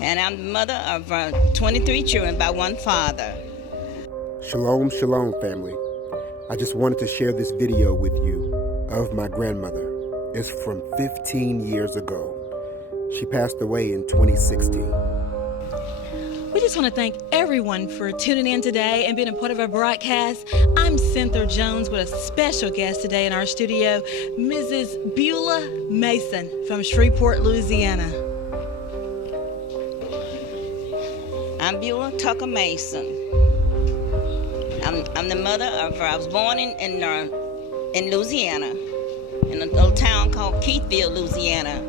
and I'm the mother of 23 children by one father. Shalom, shalom, family. I just wanted to share this video with you of my grandmother. It's from 15 years ago. She passed away in 2016. We just want to thank everyone for tuning in today and being a part of our broadcast. I'm Cynthia Jones with a special guest today in our studio, Mrs. Beulah Mason from Shreveport, Louisiana. I'm Beulah Tucker Mason. I'm the mother of, I was born in Louisiana, in a little town called Keithville, Louisiana.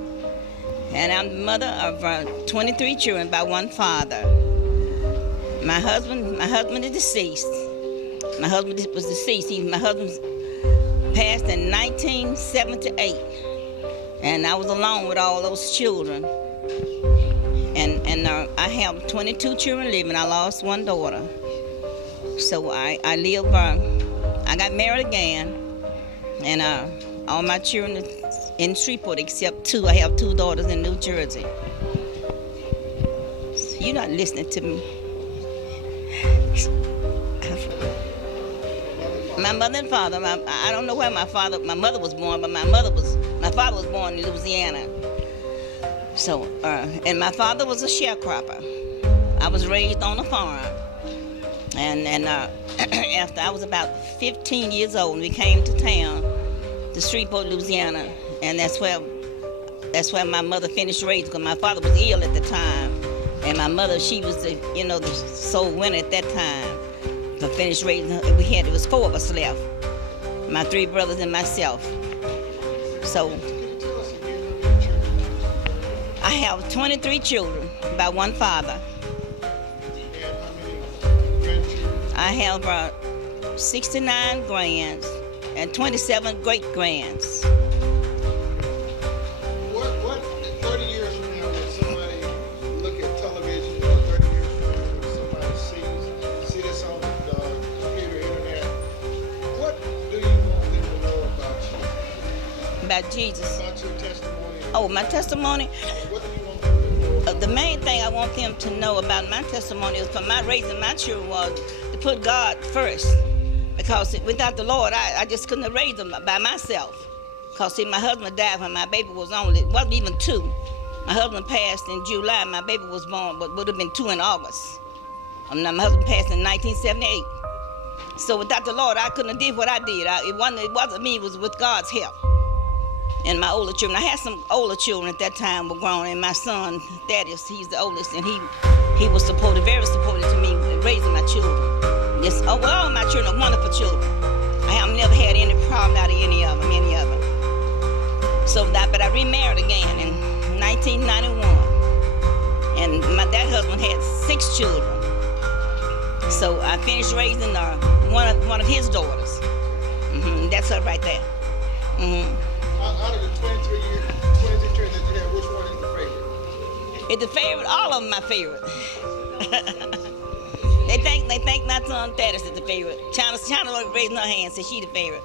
And I'm the mother of 23 children by one father. My husband is deceased. My husband was deceased. My husband passed in 1978. And I was alone with all those children. And I have 22 children living. I lost one daughter. So I live, I got married again. And all my children in Shreveport except two. I have two daughters in New Jersey. You're not listening to me. My mother and father, I don't know where my mother was born, but my father was born in Louisiana. So, and my father was a sharecropper. I was raised on a farm. And after I was about 15 years old, we came to town, to Shreveport, Louisiana. And that's where my mother finished raising, because my father was ill at the time. And my mother, she was the sole winner at that time. To finish raising her, it was four of us left. My three brothers and myself. So, I have 23 children by one father. I have 69 grands and 27 great-grands. What 30 years from now, when somebody look at television, or 30 years from now, when somebody see this on the computer, internet, what do you want them to know about you? About Jesus. About your testimony? Oh, my testimony? What do you want them to know? The main thing I want them to know about my testimony is for my raising my children was to put God first. Because without the Lord, I just couldn't have raised them by myself. Because, see, my husband died when my baby wasn't even 2. My husband passed in July. My baby was born, but would have been 2 in August. My husband passed in 1978. So without the Lord, I couldn't have did what I did. It wasn't me. It was with God's help. And my older children. I had some older children at that time were grown. And my son, Thaddeus, he's the oldest. And he was supportive, very supportive to me raising my children. Yes, all my children are wonderful children. I have never had any problem out of any of them. So but I remarried again in 1991, and that husband had 6 children. So I finished raising one of his daughters. That's her right there. Out of the 23 children that you have, which one is the favorite? It's the favorite. All of them my favorite. They think my son Thaddeus is the favorite. China raising her hand, said she's the favorite.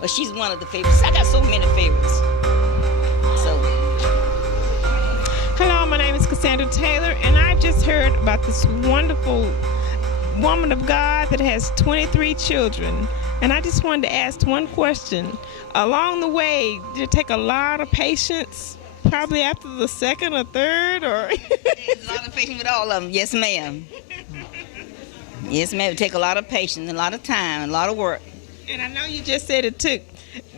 But she's one of the favorites. I got so many favorites. So. Hello, my name is Cassandra Taylor, and I've just heard about this wonderful woman of God that has 23 children. And I just wanted to ask one question. Along the way, did it take a lot of patience? Probably after the second or third, or? There's a lot of patience with all of them. Yes, ma'am. Yes, ma'am. It take a lot of patience, a lot of time, a lot of work. And I know you just said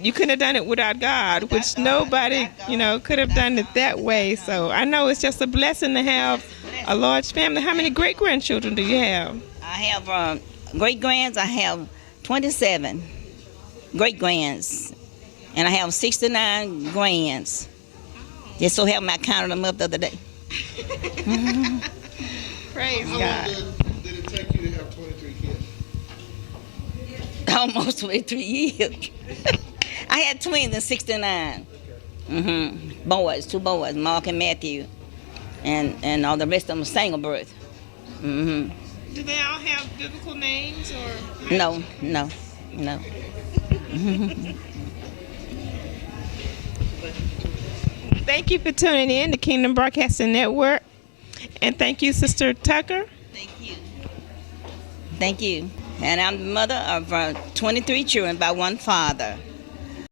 you couldn't have done it without God, which nobody, could have done it that way. So I know it's just a blessing to have a large family. How many great-grandchildren do you have? I have great-grands. I have 27 great-grands, and I have 69 grands. Just so help me, I counted them up the other day. Praise How God. long did it take you to have 23 kids? Almost 23 years. I had twins in 69. Boys, 2 boys, Mark and Matthew. And all the rest of them single birth. Do they all have biblical names or? No. Thank you for tuning in to Kingdom Broadcasting Network. And thank you, Sister Tucker. Thank you. Thank you. And I'm the mother of 23 children by one father.